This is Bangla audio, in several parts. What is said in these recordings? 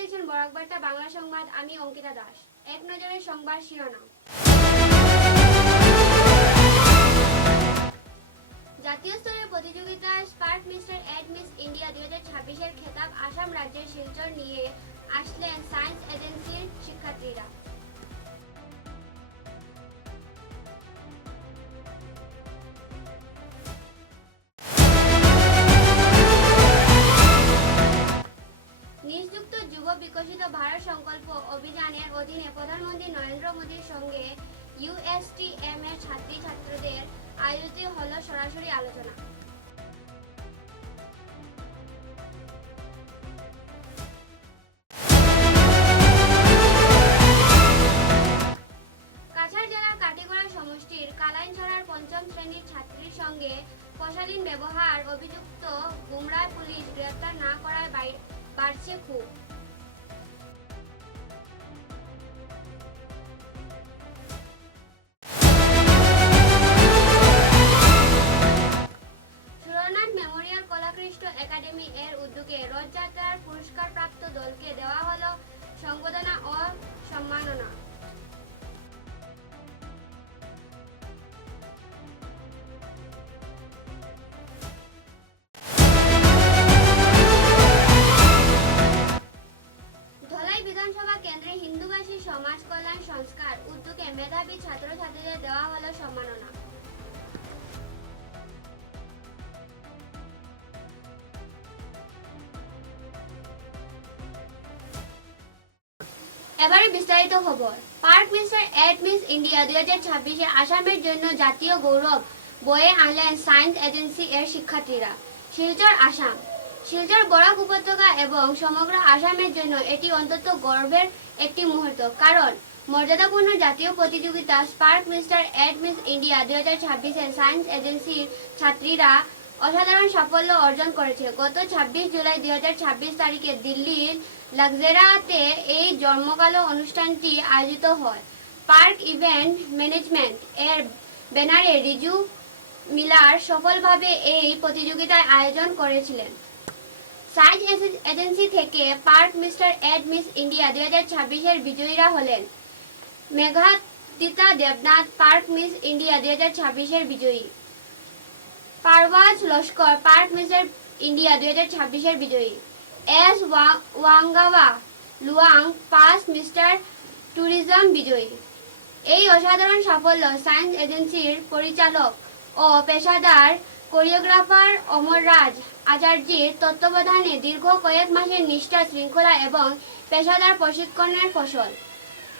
দেখছেন বরাক বার্তা বাংলা সংবাদ। আমি অঙ্কিতা দাস। এক নজরে সংবাদ শিরোনাম। জাতীয় স্তরের প্রতিযোগিতায় Spark Mister and Miss India 2026-এর খেতাব আসাম রাজ্যের শিলচর নিয়ে আসলেন সায়েন্স এজেন্সির শিক্ষার্থীরা। নিযুক্ত যুব বিকশিত ভারত সংকল্প অভিযানের অধীনে প্রধানমন্ত্রী নরেন্দ্র মোদীর সঙ্গে USTM এর ছাত্রীদের আয়োজিত হল সরাসরি আলোচনা। কাছাড় জেলার কাটিগড়া সমষ্টির কালাইনছড়ার পঞ্চম শ্রেণীর ছাত্রীর সঙ্গে অশালীন ব্যবহার অভিযুক্ত গুমরা পুলিশ গ্রেপ্তার না করায় বাড়ছে ক্ষোভ। সুরনাথ মেমোরিয়াল কলাকৃষ্ট একাডেমি এর উদ্যোগে রথযাত্রার পুরস্কারপ্রাপ্ত দলকে দেওয়া হলো সংবর্ধনা ও সম্মাননা। ধলাই বিধানসভা কেন্দ্রে হিন্দুভাষী সমাজ কল্যাণ সংস্থার উদ্যোগে মেধাবী ছাত্রছাত্রীদের দেওয়া হলো সম্মাননা। এবারে বিস্তারিত খবর। Spark Mister and Miss India 2026-এ আসামের জন্য জাতীয় গৌরব বয়ে আনলেন সায়েন্স এজেন্সি এর শিক্ষার্থীরা। শিলচর আসাম, শিলচর বরাক উপত্যকা এবং সমগ্র আসামের জন্য এটি অত্যন্ত গর্বের একটি মুহূর্ত, কারণ মর্যাদাপূর্ণ জাতীয় প্রতিযোগিতা Spark Mister and Miss India 2026-এ সায়েন্স এজেন্সির ছাত্রীরা অসাধারণ সাফল্য অর্জন করেছে। গত 26 জুলাই 2026 তারিখে দিল্লির লাক্সেরাতে এই জন্মকালো অনুষ্ঠানটি আয়োজিত হয়। পার্ক ইভেন্ট ম্যানেজমেন্ট এর ব্যানারে রিজু মিলার সফলভাবে এই প্রতিযোগিতার আয়োজন করেছিলেন। সায়েন্স এজেন্সি থেকে Spark Mister and Miss India 2026-এর বিজয়ীরা হলেন Meghadita Debnath, Spark Miss India 2026-এর বিজয়ী; Parwaz Laskar, Spark Mister India 2026-এর বিজয়ী; এস ওয়াঙ্গাওয়া লুয়াং, পাস মিস্টার ট্যুরিজম বিজয়ী। এই অসাধারণ সাফল্য সায়েন্স এজেন্সির পরিচালক ও পেশাদার কোরিওগ্রাফার অমর রাজ আচার্যের তত্ত্বাবধানে দীর্ঘ কয়েক মাসের নিষ্ঠা, শৃঙ্খলা এবং পেশাদার প্রশিক্ষণের ফসল।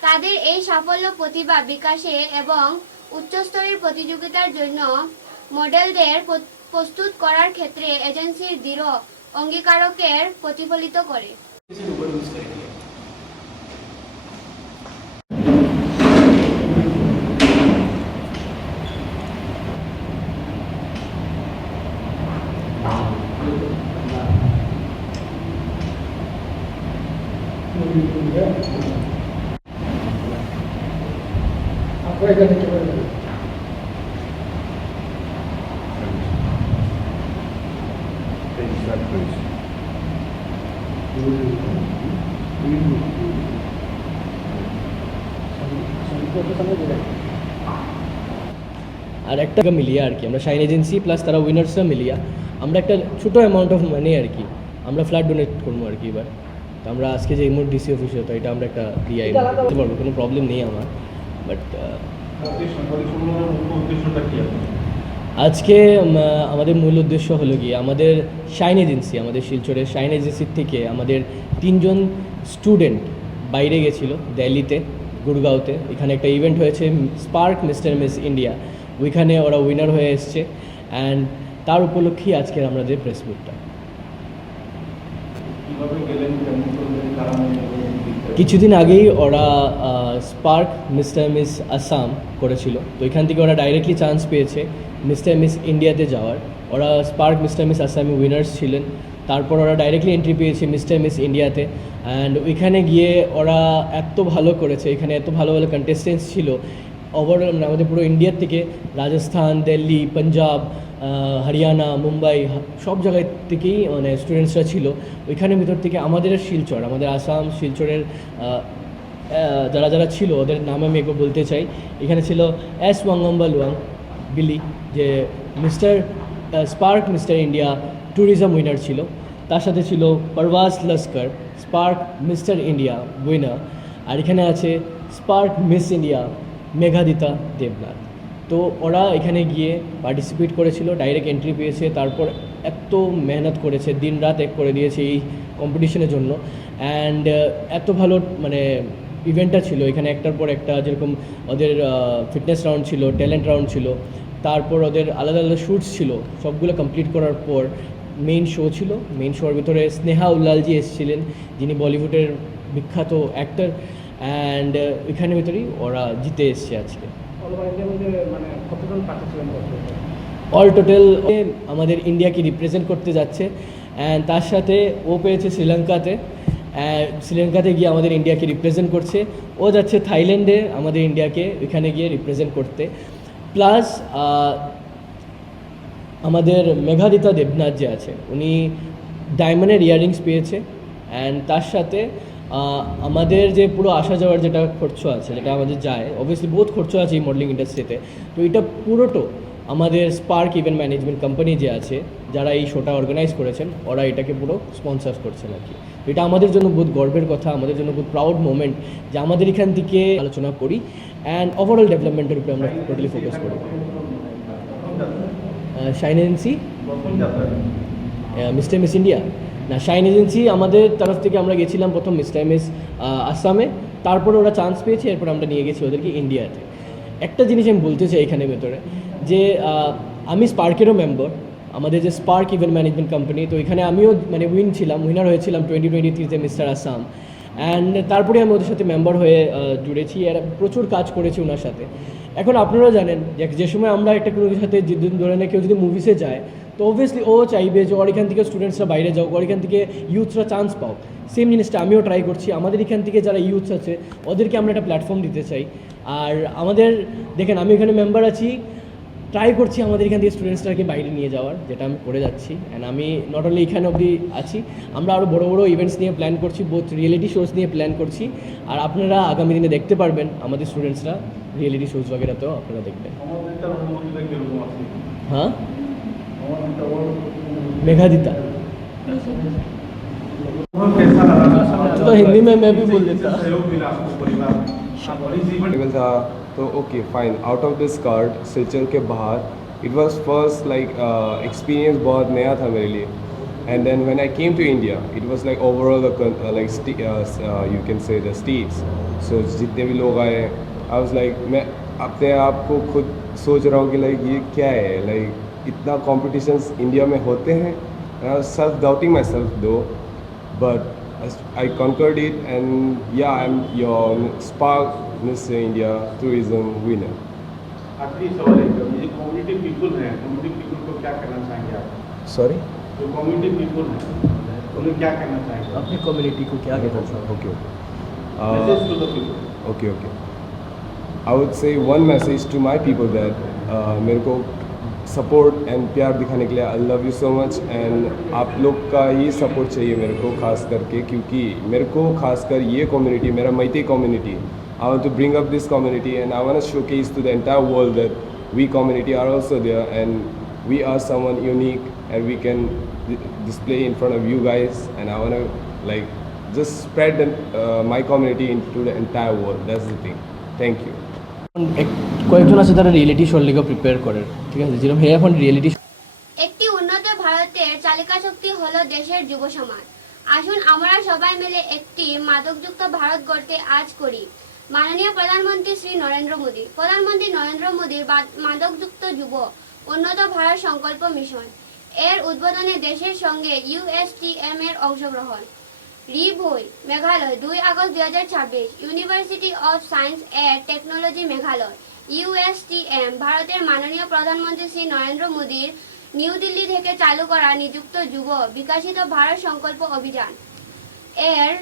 তাদের এই সাফল্য প্রতিভা বিকাশে এবং উচ্চস্তরের প্রতিযোগিতার জন্য মডেলদের প্রস্তুত করার ক্ষেত্রে এজেন্সির দৃঢ় অঙ্গীকারকের প্রতিফলিত করে। আর একটা মিলিয়ে আর কি আমরা শাইন এজেন্সি প্লাস তারা উইনার্সরা মিলিয়ে আমরা একটা ছোটো অ্যামাউন্ট অফ মানি আর কি আমরা ফ্ল্যাট ডোনেট করবো আর কি। এবার তো আমরা আজকে যে ইমোট ডিসি অফিস হতো এটা আমরা একটা দিয়ে দিতে পারবো, কোনো প্রবলেম নেই আমার। বাট আজকে আমাদের মূল উদ্দেশ্য হলো গিয়ে আমাদের শাইন এজেন্সি, আমাদের শিলচরের শাইন এজেন্সির থেকে আমাদের 3 জন স্টুডেন্ট বাইরে গেছিলো দিল্লিতে, গুরগাঁওতে। এখানে একটা ইভেন্ট হয়েছে স্পার্ক মিস্টার মিস ইন্ডিয়া, ওইখানে ওরা উইনার হয়ে এসছে অ্যান্ড তার উপলক্ষেই আজকের আমাদের প্রেস মিটটা। কিছুদিন আগেই ওরা স্পার্ক মিস্টার মিস আসাম করেছিল, তো এখান থেকে ওরা ডাইরেক্টলি চান্স পেয়েছে মিস্টার মিস ইন্ডিয়াতে যাওয়ার। ওরা স্পার্ক মিস্টার মিস আসামে উইনার্স ছিলেন, তারপর ওরা ডাইরেক্টলি এন্ট্রি পেয়েছে মিস্টার মিস ইন্ডিয়াতে অ্যান্ড ওইখানে গিয়ে ওরা এত ভালো করেছে, এখানে এত ভালো ভালো কন্টেস্টেন্টস ছিল ওভারঅল আমাদের পুরো ইন্ডিয়ার থেকে রাজস্থান, দিল্লি, পাঞ্জাব, হরিয়ানা, মুম্বাই সব জায়গায় থেকেই মানে স্টুডেন্টসরা ছিল। ওইখানের ভিতর থেকে আমাদের শিলচর, আমাদের আসাম শিলচরের যারা যারা ছিল ওদের নাম আমি একবার বলতে চাই। এখানে ছিল এস ওয়াঙ্গম্বালুয়াং বিলি, যে Mister Spark Mister India Tourism winner ছিল। তার সাথে ছিল Parwaz Laskar, Spark Mister India winner. আর এখানে আছে Spark Miss India Meghadita Debnath. তো ওরা এখানে গিয়ে পার্টিসিপেট করেছিল, ডাইরেক্ট এন্ট্রি পেয়েছে, তারপর এত মেহনত করেছে, দিন রাত এক করে দিয়েছে এই কম্পিটিশনের জন্য। অ্যান্ড এত ভালো মানে ইভেন্টটা ছিল এখানে, একটার পর একটা, যেরকম ওদের ফিটনেস রাউন্ড ছিল, ট্যালেন্ট রাউন্ড ছিল, তারপর ওদের আলাদা আলাদা শ্যুটস ছিল। সবগুলো কমপ্লিট করার পর মেইন শো ছিল। মেইন শোর ভিতরে স্নেহা উল্লালজি এসেছিলেন, যিনি বলিউডের বিখ্যাত অ্যাক্টর। অ্যান্ড এখানের ভিতরেই ওরা জিতে এসছে আজকে। অল টোটাল আমাদের ইন্ডিয়াকে রিপ্রেজেন্ট করতে যাচ্ছে। অ্যান্ড তার সাথে ও পেয়েছে শ্রীলঙ্কাতে, শ্রীলঙ্কাতে গিয়ে আমাদের ইন্ডিয়াকে রিপ্রেজেন্ট করছে। ও যাচ্ছে থাইল্যান্ডে আমাদের ইন্ডিয়াকে ওইখানে গিয়ে রিপ্রেজেন্ট করতে। প্লাস আমাদের মেঘাদিতা দেবনাথ যে আছে, উনি ডায়মন্ডের ইয়াররিংস পেয়েছে। অ্যান্ড তার সাথে আমাদের যে পুরো আসা যাওয়ার যেটা খরচ আছে, যেটা আমাদের যায়, অবভিয়াসলি বহুত খরচ আছে এই মডেলিং ইন্ডাস্ট্রিতে। তো এটা পুরোটো আমাদের স্পার্ক ইভেন্ট ম্যানেজমেন্ট কোম্পানি যে আছে, যারা এই শোটা অর্গানাইজ করেছেন, ওরা এটাকে পুরো স্পন্সর করছেন আর কি। তো এটা আমাদের জন্য বহুত গর্বের কথা, আমাদের জন্য বহুত প্রাউড মোমেন্ট যে আমাদের এখান থেকে আলোচনা করি অ্যান্ড ওভারঅল ডেভেলপমেন্টের উপরে আমরা টোটালি ফোকাস করি। Shine agency mister miss India না, শাইন এজেন্সি আমাদের তরফ থেকে আমরা গেছিলাম প্রথম মিস্টার মিস আসামে, তারপরে ওরা চান্স পেয়েছে, এরপর আমরা নিয়ে গেছি ওদেরকে ইন্ডিয়াতে। একটা জিনিস আমি বলতে চাই এখানে ভেতরে, যে আমি স্পার্কেরও মেম্বার, আমাদের যে স্পার্ক ইভেন্ট ম্যানেজমেন্ট কোম্পানি, তো এখানে আমিও মানে উইনার হয়েছিলাম 2023-তে মিস্টার আসাম। অ্যান্ড তারপরে আমি ওদের সাথে মেম্বার হয়ে জুড়েছি, আর প্রচুর কাজ করেছি ওনার সাথে। এখন আপনারাও জানেন যে সময় আমরা একটা কোনো সাথে ধরে না, কেউ যদি মুভিসে যায়, তো অবভিয়াসলি ও চাইবে যে ওর এখান থেকে স্টুডেন্টসরা বাইরে যাও, ওর এখান থেকে ইউথসরা চান্স পাও। সেম জিনিসটা আমিও ট্রাই করছি, আমাদের এখান থেকে যারা ইউথস আছে ওদেরকে আমরা একটা প্ল্যাটফর্ম দিতে চাই। আর আমাদের দেখেন, আমি এখানে মেম্বার আছি, ট্রাই করছি আমাদের এখান থেকে স্টুডেন্টসটাকে বাইরে নিয়ে যাওয়ার, যেটা আমি করে যাচ্ছি। অ্যান্ড আমি নট অনলি এখানে অবধি আছি, আমরা আরও বড় বড় ইভেন্টস নিয়ে প্ল্যান করছি, বোথ রিয়েলিটি শোজ নিয়ে প্ল্যান করছি। আর আপনারা আগামী দিনে দেখতে পারবেন আমাদের স্টুডেন্টসরা রিয়েলিটি শোজ বগেরাতেও আপনারা দেখবেন। হ্যাঁ, मेघादिता तो हिंदी में मैं भी बोल देता। था तो okay fine. Out of this card Silchar के बाहर it was first like experience बहुत नया था मेरे लिए। And then when I came to India it was like overall like you can say the States. So जितने भी लोग आए आई वाज लाइक, मैं अपने आप को खुद सोच रहा हूँ कि लाइक ये क्या है, लाइक इतना कॉम्पिटिशन्स इंडिया में होते हैं। I was self doubting my self दो, but I conquered it, and yeah, I'm your Spark Miss India Tourism winner. आखिरी सवाल है, ये कम्युनिटी पीपल हैं, कम्युनिटी पीपल को क्या कहना चाहेंगे आप? Sorry? जो कम्युनिटी पीपल हैं, उन्हें क्या कहना चाहेंगे? अपनी कम्युनिटी को क्या कहना चाहोगे? Okay. Message to the people. Okay. I would say one message to my people that मेरे को सपोर्ट एंड प्यार दिखाने के लिए I love you so much. And आप लोग का ही सपोर्ट चाहिए मेरे को खास करके, क्योंकि मेरे को खासकर ये कम्युनिटी, मेरा Meitei community, I want to bring up this community and I want to showcase to the entire world that we community are also there and we are someone unique and we can display in front of you guys, and I want to like just spread my community into the entire world. That's the thing. Thank you. কয়েকজন আছে যারা রিয়েলিটি শোর লেগে প্রিপেয়ার করেন, ঠিক আছে, যেরকম হে এখন রিয়েলিটি। একটি উন্নত ভারতের চালিকা শক্তি হলো দেশের যুব সমাজ। আসুন আমরা সবাই মিলে একটি মাদকযুক্ত ভারত গড়তে আজ করি। মাননীয় প্রধানমন্ত্রী শ্রী নরেন্দ্র মোদী, প্রধানমন্ত্রী নরেন্দ্র মোদীর মাদকযুক্ত যুব উন্নত ভারত সংকল্প মিশন এর উদ্বোধনে দেশের সঙ্গে USTM এর অংশগ্রহণ। Ribhoi Meghalaya 2 August 2026, University of Science and Technology Meghalaya USTM ভারতের মাননীয় প্রধানমন্ত্রী শ্রী নরেন্দ্র মোদীর নিউ দিল্লি থেকে চালু করা নিযুক্ত যুব বিকাশিত ভারত সংকল্প অভিযান এর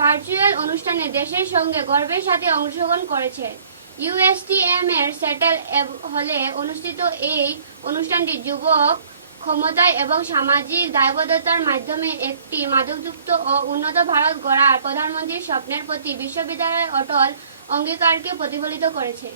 ভার্চুয়াল অনুষ্ঠানে দেশের সঙ্গে গর্বের সাথে অংশগ্রহণ করেছে। ইউএসটিএম এর সেটেল হলে অনুষ্ঠিত এই অনুষ্ঠানটি যুবক ক্ষমতায় এবং সামাজিক দায়বদ্ধতার মাধ্যমে একটি মাদকযুক্ত ও উন্নত ভারত গড়ার প্রধানমন্ত্রীর স্বপ্নের প্রতি বিশ্ববিদ্যালয়ের অটল অঙ্গীকারকে প্রতিফলিত করেছে।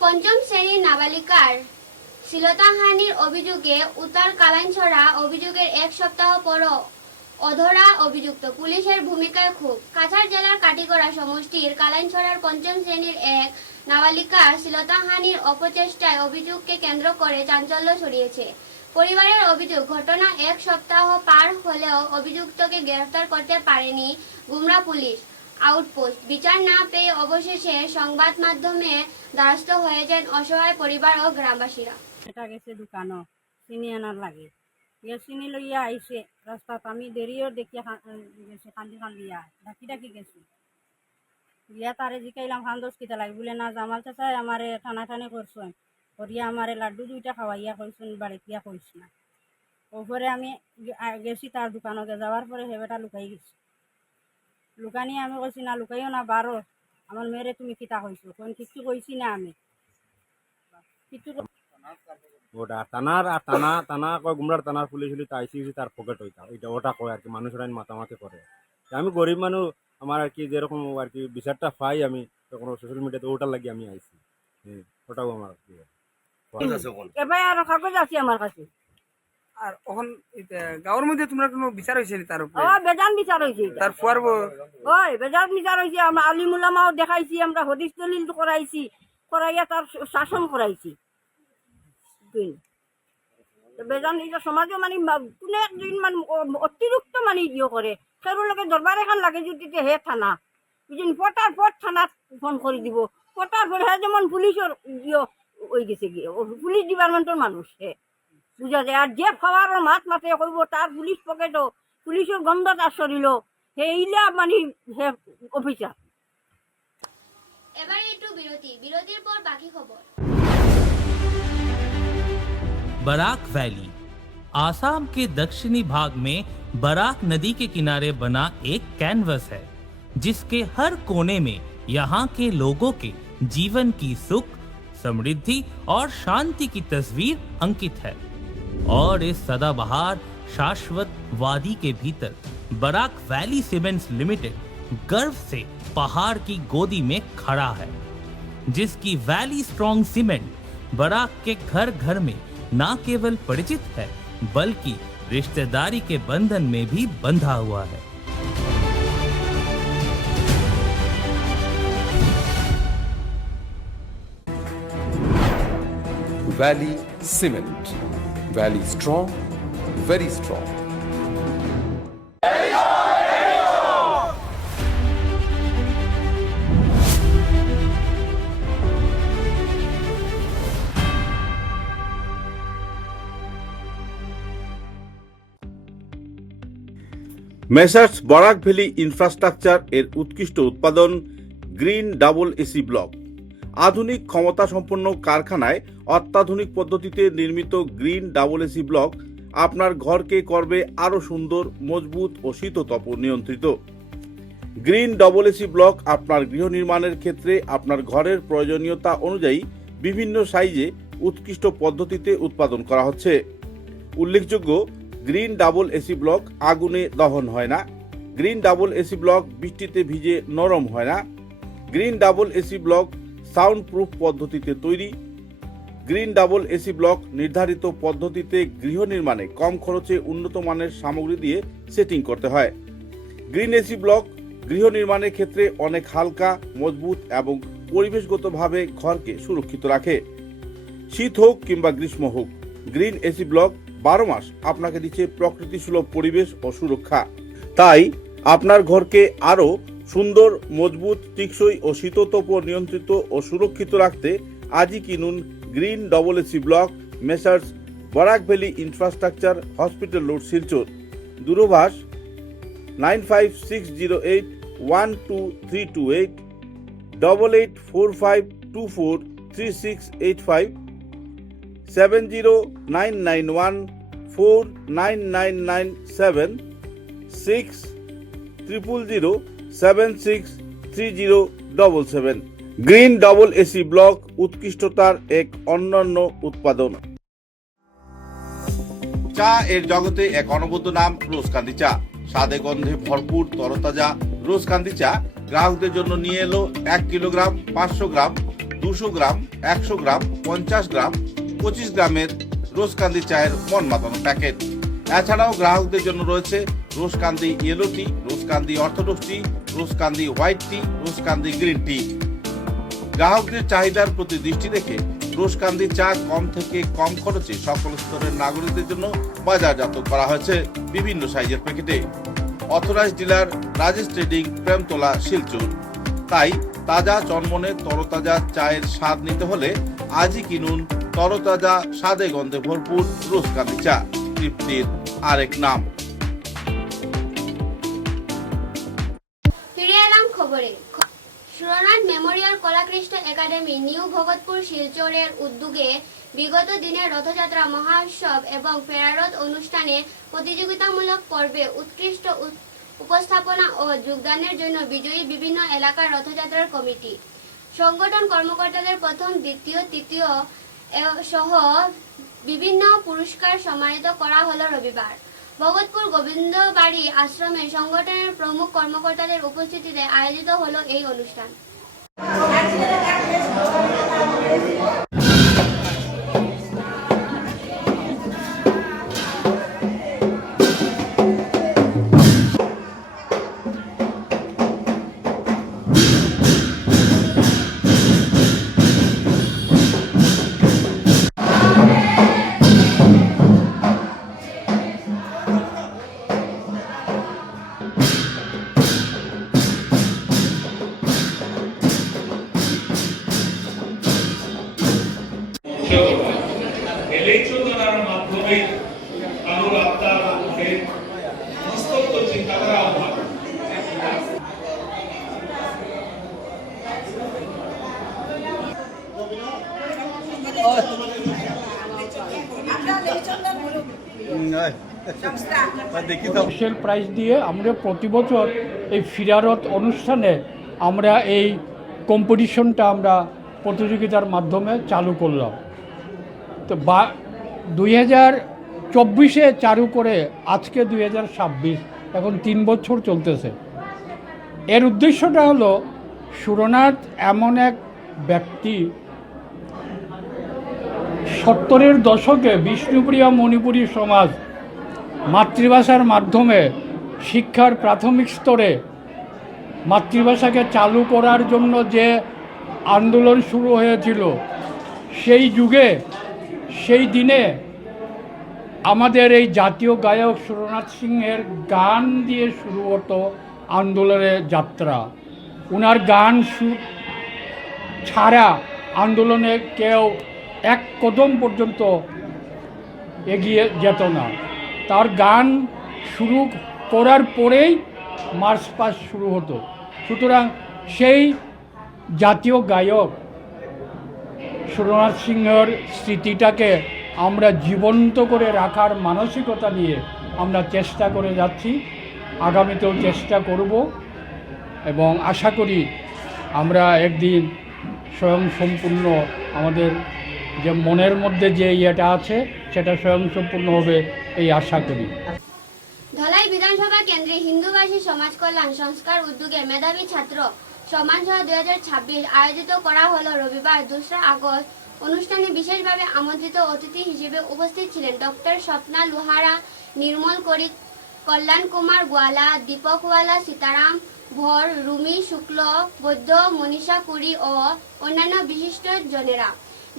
পঞ্চম শ্রেণীর নাবালিকার শ্লীলতাহানির অভিযোগে উত্তর কালাইনছড়া অভিযোগের এক সপ্তাহ পরও অধরা অভিযুক্ত, পুলিশের ভূমিকায় ক্ষোভ। কাছাড় জেলার কাটিগড়া সমষ্টির কালাইনছড়ার পঞ্চম শ্রেণীর এক নাবালিকার শ্লীলতাহানির অপচেষ্টায় অভিযোগকে কেন্দ্র করে চাঞ্চল্য ছড়িয়েছে। পরিবারের অভিযোগ, ঘটনা এক সপ্তাহ পার হলেও অভিযুক্তকে গ্রেফতার করতে পারেনি গুমরা পুলিশ আউটপোস্ট। বিচার না পেয়ে অবশেষে সংবাদ মাধ্যমে দ্বারস্থ হয়েছেন অসহায় পরিবার ও গ্রামবাসীরা। এটা গেছে দোকানও চিনি আনার লাগে, চিনি লইয়া আইসে রাস্তাত, আমি দেরিও দেখিয়া গেছি, কান্দি কান্দিয়া ডাকি ডাকি গেছি, গিয়া তারে জিকাইলাম খান্দোস কিতা লাগে, বলে না জামাল চাচাই আমারে টানাটানি করছেন, করিয়া আমারে লাড্ডু 2টা খাওয়াইয়া কইছেন বাড়িতিয়া কইস না। ওপরে আমি গেছি তার দোকানকে, যাওয়ার পরে হেবেটা লুকাই গেছি। লুকানি আমি কইছি না লুকাইও না, বারো আমার মেয়েরে তুমি কিতা কইছো, কোন কিছু কইছি না, আমি কিছু ওটা টানার আর টানা টানা কয় গুমরার টানার পুলিশ হলি আইসি তার পকেট হইতা ওইটা ওটা কয় আর কি, মানুষের আইন মাতামাতি করে। আমি গরিব মানুষ, আমার আর কি যেরকম আর কি বিচারটা পাই আমি তখন সোশ্যাল মিডিয়াতে ওটার লাগি আমি আইসি, ওটাও আমার আর কি এবার আর কাগজ আছে আমার কাছে। আর এখন গাঁৱৰ মধ্যে তোমরা কোনো বিচার হয়েছে নি তার উপরে? বেজান বিচার হয়েছে, তার ফুয়ার ওই বেজান বিচার হয়েছে। আমরা আলিমুলামাও দেখাইছি, আমরা হদিস দলিল করাইছি, করাইয়া তার শাসন করাইছি। বেজান এটা সমাজে মানে কোনে একদিন মানে অতিরিক্ত মানে ইয়ে করে, সেগুলো লগে দরবার এখন লাগে যদি হে থানা বুঝলেন, পটার পর থানাত ফোন করে দিব, পটার পর হ্যাঁ যেমন পুলিশের ইয়ে হয়ে গেছে গিয়ে, পুলিশ ডিপার্টমেন্টের মানুষ হে বুঝা যায়। আর যে খাওয়ার মাছ মাতে করবো তার পুলিশ পকেটও পুলিশের গন্ধ তার শরীরও সেইলা মানে হে অফিসার। এবারে একটু বিরতি, বিরতির পর বাকি খবর। बराक वैली आसाम के दक्षिणी भाग में बराक नदी के किनारे बना एक कैनवस है, जिसके हर कोने में यहाँ के लोगों के जीवन की सुख, समृद्धि और शांति की तस्वीर अंकित है। और इस सदाबहार शाश्वत वादी के भीतर बराक वैली सीमेंट्स लिमिटेड गर्व से पहाड़ की गोदी में खड़ा है, जिसकी वैली स्ट्रॉन्ग सीमेंट बराक के घर घर में न केवल परिचित है बल्कि रिश्तेदारी के बंधन में भी बंधा हुआ है। Valley Cement. Valley strong, very strong. Messrs Barak Valley infrastructure এর উৎকৃষ্ট উৎপাদন গ্রিন ডাবল এসি ব্লক। আধুনিক ক্ষমতা সম্পন্ন কারখানায় অত্যাধুনিক পদ্ধতিতে নির্মিত গ্রিন ডাবল এসি ব্লক আপনার ঘরকে করবে আরও সুন্দর, মজবুত ও শীততাপ নিয়ন্ত্রিত। গ্রিন ডাবল এসি ব্লক আপনার গৃহ নির্মাণের ক্ষেত্রে আপনার ঘরের প্রয়োজনীয়তা অনুযায়ী বিভিন্ন সাইজে উৎকৃষ্ট পদ্ধতিতে উৎপাদন করা হচ্ছে। উল্লেখযোগ্য, গ্রিন ডাবল এসি ব্লক আগুনে দহন হয় না। গ্রিন ডাবল এসি ব্লক বৃষ্টিতে ভিজে নরম হয় না। Green double AC block sound proof পদ্ধতিতে তৈরি। গ্রিন ডাবল এসি ব্লক নির্ধারিত পদ্ধতিতে গৃহ নির্মাণে কম খরচে উন্নত মানের সামগ্রী দিয়ে সেটিং করতে হয়। গ্রিন এসি ব্লক গৃহ নির্মাণের ক্ষেত্রে অনেক হালকা, মজবুত এবং পরিবেশগতভাবে ঘরকে সুরক্ষিত রাখে। শীত হোক কিংবা গ্রীষ্ম হোক, গ্রিন এসি ব্লক 12 মাস আপনাকে দিচ্ছে প্রকৃতি সুলভ পরিবেশ ও সুরক্ষা। তাই আপনার ঘরকে আরও সুন্দর, মজবুত, টেকসই ও শীততাপ নিয়ন্ত্রিত ও সুরক্ষিত রাখতে আজই কিনুন Green Double AC Block, Messrs Barak Valley Infrastructure, Hospital Road, Silchar. দূরভাষ 9560812328, 8845243685, 70991499997, 6000763077। গ্রিন ডবল এসি ব্লক উৎকৃষ্টতার এক অনন্য উৎপাদন। চা এর জগতে এক অনবদ্য নাম রোজকান্দি চা। স্বাদে গন্ধে ভরপুর তরতাজা রোজকান্দি চা গ্রাহকদের জন্য নিয়ে এলো 1 কিলোগ্রাম, 500 গ্রাম, 200 গ্রাম, 100 গ্রাম, 50 গ্রাম, 25 গ্রামের রোজকান্দি চায়ের মন মাতানো প্যাকেট। এছাড়াও গ্রাহকদের জন্য রয়েছে রোজকান্দি ইয়েলো টি, রোজকান্দি অর্থোডক্স টি, রোজকান্দি হোয়াইট টি, রোজকান্দি গ্রিন টি। গ্রাহকদের চাহিদার প্রতি দৃষ্টি রেখে রোজকান্দি চা কম থেকে কম খরচে সকল স্তরের নাগরিকদের জন্য বাজারজাত করা হয়েছে বিভিন্ন সাইজের প্যাকেটে। Authorise dealer Rajesh trading, Premtala, Silchar. তাই তাজা চনমনে তরতাজা চায়ের স্বাদ নিতে হলে আজই কিনুন তরতাজা, স্বাদে গন্ধে ভরপুর রোজকান্দি চা, তৃপ্তির আরেক নাম। ফিরে এলাম খবরে। Surnath Memorial Kalakrishna Academy New Bhagatpur শিলচরের উদ্যোগে বিগত দিনের রথযাত্রা মহোৎসব এবং ফেরারত অনুষ্ঠানে প্রতিযোগিতামূলক পর্বে উৎকৃষ্ট উপস্থাপনা ও যোগদানের জন্য বিজয়ী বিভিন্ন এলাকার রথযাত্রার কমিটি, সংগঠন কর্মকর্তাদের প্রথম, দ্বিতীয়, তৃতীয় সহ বিভিন্ন পুরস্কার সম্মানিত করা হলো রবিবার। ভগতপুর গোবিন্দবাড়ি আশ্রমে সংগঠনের প্রমুখ কর্মকর্তাদের উপস্থিতিতে আয়োজিত হলো এই অনুষ্ঠান। এলেচনার মাধ্যমে কারোর আত্মার মধ্যে মস্তত্ব চিন্তাধারা হয়। স্পেশাল প্রাইজ দিয়ে আমরা প্রতি বছর এই ফিরারত অনুষ্ঠানে আমরা এই কম্পিটিশনটা আমরা প্রতিযোগিতার মাধ্যমে চালু করলাম। তো 2024-এ চালু করে আজকে 2026, এখন 3 বছর চলতেছে। এর উদ্দেশ্যটা হলো সুরনাথ এমন এক ব্যক্তি 70-এর দশকে বিষ্ণুপ্রিয়া মণিপুরী সমাজ মাতৃভাষার মাধ্যমে শিক্ষার প্রাথমিক স্তরে মাতৃভাষাকে চালু করার জন্য যে আন্দোলন শুরু হয়েছিল, সেই যুগে সেই দিনে আমাদের এই জাতীয় গায়ক সুরনাথ সিংহের গান দিয়ে শুরু হতো আন্দোলনের যাত্রা। ওনার গান ছাড়া আন্দোলনে কেউ এক কদম পর্যন্ত এগিয়ে যেত না। তার গান শুরু করার পরেই মার্চ পাস্ট শুরু হতো। সুতরাং সেই জাতীয় গায়ক সুরনাথ সিংহের স্মৃতিটাকে আমরা জীবন্ত করে রাখার মানসিকতা নিয়ে আমরা চেষ্টা করে যাচ্ছি, আগামীতেও চেষ্টা করব এবং আশা করি আমরা একদিন স্বয়ংসম্পূর্ণ আমাদের যে মনের মধ্যে যে ইয়েটা আছে সেটা স্বয়ংসম্পূর্ণ হবে এই আশা করি। ধলাই বিধানসভা কেন্দ্রে হিন্দুভাষী সমাজ কল্যাণ সংস্কার উদ্যোগে মেধাবী ছাত্র সম্মান সভা 2026 আয়োজিত করা হলো রবিবার 2 আগস্ট। অনুষ্ঠানে বিশেষভাবে আমন্ত্রিত অতিথি হিসেবে উপস্থিত ছিলেন ডক্টর স্বপ্না লোহারা, নির্মল করিক, কল্যাণ কুমার গোয়ালা, দীপক ওয়ালা, সীতারাম ভর, রুমি শুক্ল, বৈদ্য, মনীষা কুরি ও অন্যান্য বিশিষ্ট জনেরা।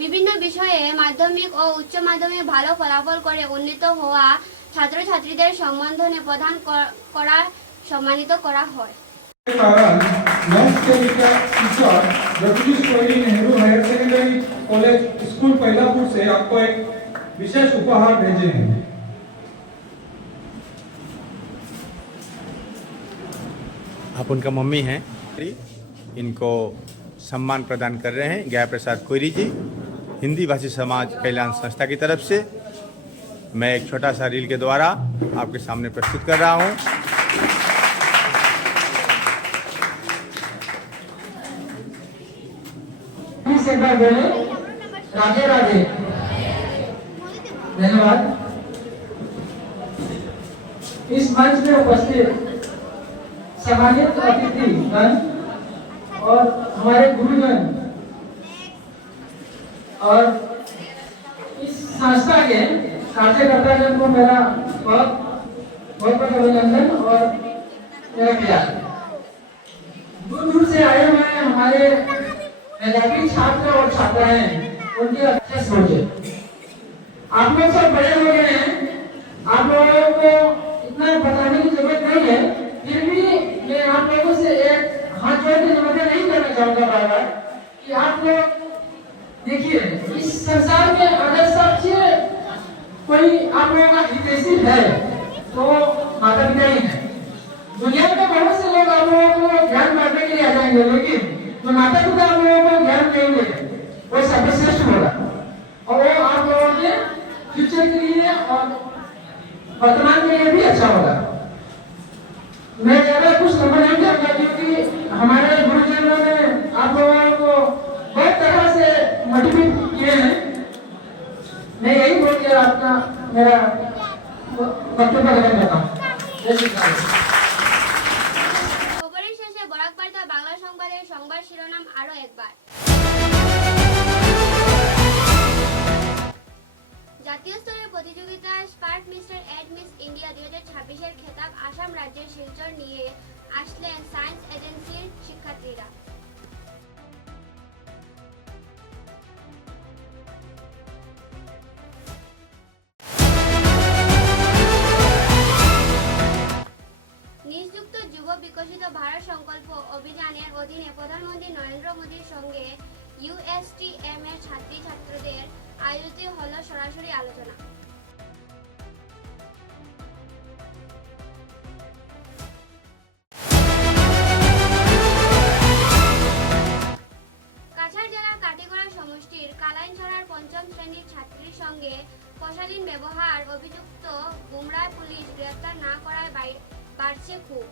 বিভিন্ন বিষয়ে মাধ্যমিক ও উচ্চ মাধ্যমিক ভালো ফলাফল করে উন্নীত হওয়া ছাত্রছাত্রীদের সম্মানধনে প্রদান করা সম্মানিত করা হয়। मैथ्स के teacher Jagdish Kohli Nehru Higher Secondary College School Pailapur से आपको एक विशेष उपहार भेजे हैं। आप उनका मम्मी हैं, इनको सम्मान प्रदान कर रहे हैं ज्ञा प्रसाद कोयरी जी, हिंदी भाषी समाज कल्याण संस्था की तरफ से। मैं एक छोटा सा रील के द्वारा आपके सामने प्रस्तुत कर रहा हूं। राधे राधे, धन्यवाद। इस मंच में उपस्थित सम्मानित अतिथिगण और हमारे गुरुजन और इस संस्था के कार्यकर्तागण को मेरा बहुत बहुत अभिनंदन और मेरा प्यार। दूर दूर से आए हुए हमारे मेधावी छात्र और छात्राएं, उनके अच्छे सोचे। आप लोग सब बड़े हो गए हैं, आप लोगों को इतना बताने की जरूरत नहीं है, फिर भी मैं आप लोगों से एक हाथ जोड़ के निवेदन नहीं करना चाहूंगा बार बार कि आप लोग देखिए, इस संसार में अगर सबसे कोई आप लोगों का हितैषी है तो माता पिता ही है। दुनिया में बहुत से लोग आप लोगों को ज्ञान बांटने के लिए आ जाएंगे, लेकिन जो माता पिता आप लोगों को ज्ञान देंगे वो सर्वश्रेष्ठ होगा और वो आप लोगों के फ्यूचर के लिए और वर्तमान के लिए भी अच्छा होगा। मैं ज्यादा कुछ लंबा नहीं करूंगा क्योंकि हमारे गुरुजनों ने आप लोगों को बहुत तरह से मोटिवेट किए हैं। मैं यही बोल के आपका मेरा वक्तव्य खत्म करता हूँ। जय श्री कृष्ण। খবরের শেষে বরাক বার্তা বাংলা সংবাদের সংবাদ শিরোনাম আরো একবার। জাতীয় স্তরের প্রতিযোগিতায় Spark Mister and Miss India 2026-এর খেতাব আসাম রাজ্যের শিলচর নিয়ে আসলেন সায়েন্স এজেন্সির শিক্ষার্থীরা। নিযুক্ত যুব বিকশিত ভারত সংকল্প অভিযানের অধীনে প্রধানমন্ত্রী নরেন্দ্র মোদীর সঙ্গে USTM এর ছাত্রী ছাত্রদের আয়োজিত হলো সরাসরি আলোচনা। কাছাড় জেলার কাটিগড়া সমষ্টির কালাইনছড়ার ৫ম শ্রেণীর ছাত্রীর সঙ্গে পশালীন ব্যবহার অভিযুক্ত গুমরায় পুলিশ গ্রেফতার না করায় বাড়ছে ক্ষোভ।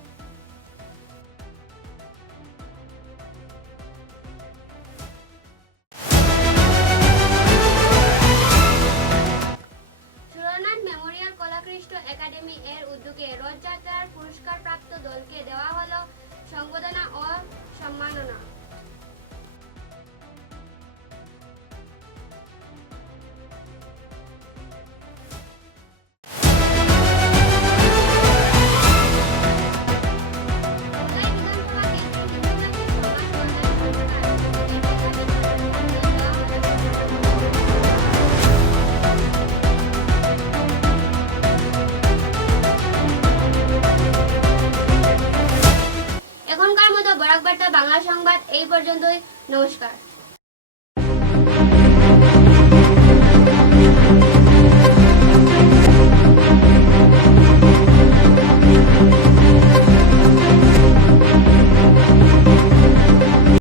সুরনাথ মেমোরিয়াল কলাকৃষ্ট একাডেমি এর উদ্যোগে রথযাত্রার পুরস্কারপ্রাপ্ত দলকে দেওয়া হলো সংবর্ধনা ও সম্মাননা। এখনকার মতো বরাক বার্তা বাংলা সংবাদ এই পর্যন্তই। নমস্কার।